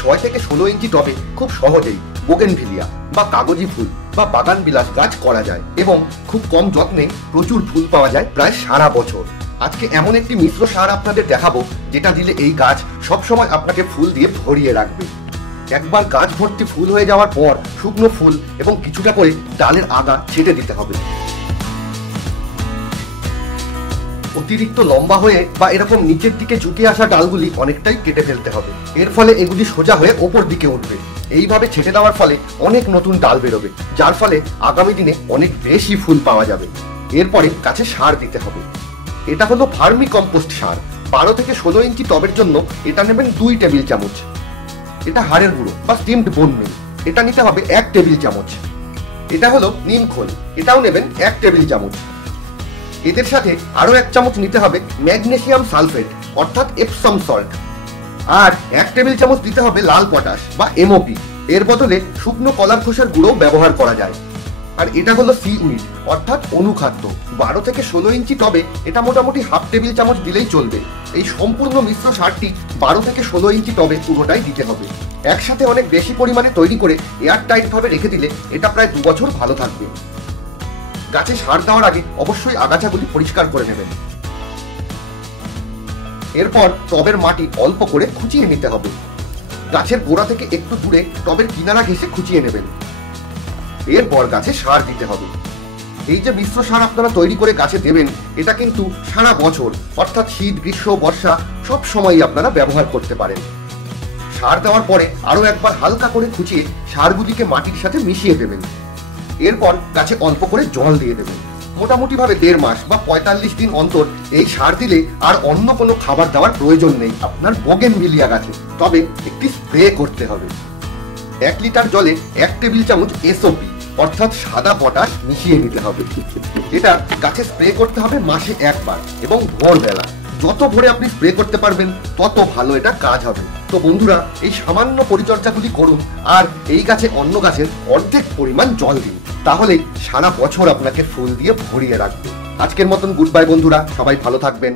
6 থেকে 16 ইঞ্চি টবে খুব সহজেই বোগেনভিলিয়া বা কাগজি ফুল বা বাগান বিলাস গাছ করা যায় এবং খুব কম যত্নে প্রচুর ফুল পাওয়া যায় প্রায় সারা বছর। আজকে এমন একটি মিশ্র সার আপনাদের দেখাবো যেটা দিলে এই গাছ সবসময় আপনাকে ফুল দিয়ে ভরিয়ে রাখবে। একবার গাছ ভর্তি ফুল হয়ে যাওয়ার পর শুকনো ফুল এবং কিছুটা করে ডালের আগা ছেটে দিতে হবে। অতিরিক্ত লম্বা হয়ে বা এরকম নিচের দিকে ঝুঁকে আসা ডালগুলি অনেকটাই কেটে ফেলতে হবে, এর ফলে এগুলি সোজা হয়ে ওপর দিকে উঠবে। এইভাবে ছেটে দেওয়ার ফলে অনেক নতুন ডাল বেরোবে, যার ফলে আগামী দিনে অনেক বেশি ফুল পাওয়া যাবে। এরপরে গাছে সার দিতে হবে। এটা হলো ভার্মি কম্পোস্ট সার। 12 থেকে 16 ইঞ্চি টবের জন্য এটা নেবেন 2 টেবিল চামচ। এটা হাড়ের গুঁড়ো বা স্টিমড বোন মিল, এটা নিতে হবে 1 টেবিল চামচ। এটা হলো নিম খোল, এটাও নেবেন 1 টেবিল চামচ। এদের সাথে আরো 1 চামচ নিতে হবে ম্যাগনেসিয়াম সালফেট অর্থাৎ এপসম সল্ট, আর 1 টেবিল চামচ দিতে হবে লাল পটাশ বা এমওপি। এর বদলে শুকনো কলার খোসার গুঁড়ো ব্যবহার করা যায়। আর এটা হলো সিউইড অর্থাৎ অনুখাদ্য। 12 থেকে 16 ইঞ্চি টবে এটা মোটামুটি হাফ টেবিল চামচ দিলেই চলবে। এই সম্পূর্ণ মিশ্র সারটি 12 থেকে 16 ইঞ্চি টবে পুরোটাই দিতে হবে। একসাথে অনেক বেশি পরিমাণে তৈরি করে এয়ার টাইট ভাবে রেখে দিলে এটা প্রায় 2 বছর ভালো থাকবে। গাছে সার দেওয়ার আগে অবশ্যই আগাছাগুলি পরিষ্কার করে নেবেন। এরপর টবের মাটি অল্প করে খুঁচিয়ে নিতে হবে। গাছের গোড়া থেকে একটু দূরে টবের কিনারা ঘেঁষে খুঁচিয়ে নেবেন। এরপর গাছে সার দিতে হবে। এই যে মিশ্র সার আপনারা তৈরি করে গাছে দেবেন, এটা কিন্তু সারা বছর অর্থাৎ শীত, গ্রীষ্ম, বর্ষা সব সময়ই আপনারা ব্যবহার করতে পারেন। সার দেওয়ার পরে আরো একবার হালকা করে খুঁচিয়ে সারগুলিকে মাটির সাথে মিশিয়ে দেবেন। এরপর গাছে অল্প করে জল দিয়ে দেবেন। মোটামুটি ভাবে 1.5 মাস বা 45 দিন অন্তর এই সার দিলে আর অন্য কোনো খাবার দেওয়ার প্রয়োজন নেই আপনার বোগেনভিলিয়া গাছে। তবে একটি স্প্রে করতে হবে। 1 লিটার জলে 1 টেবিল চামচ এসওপি অর্থাৎ সাদা পটাশ মিশিয়ে নিতে হবে। এটা গাছে স্প্রে করতে হবে মাসে 1 বার এবং ভোরবেলা। যত ভোরে আপনি স্প্রে করতে পারবেন তত ভালো এটা কাজ হবে। তো বন্ধুরা, এই সামান্য পরিচর্যাগুলি করুন আর এই গাছে অন্য গাছের অর্ধেক পরিমাণ জল দিন, তাহলে সারা বছর আপনাকে ফুল দিয়ে ভরিয়ে রাখবে। আজকের মতন গুড বাই বন্ধুরা, সবাই ভালো থাকবেন।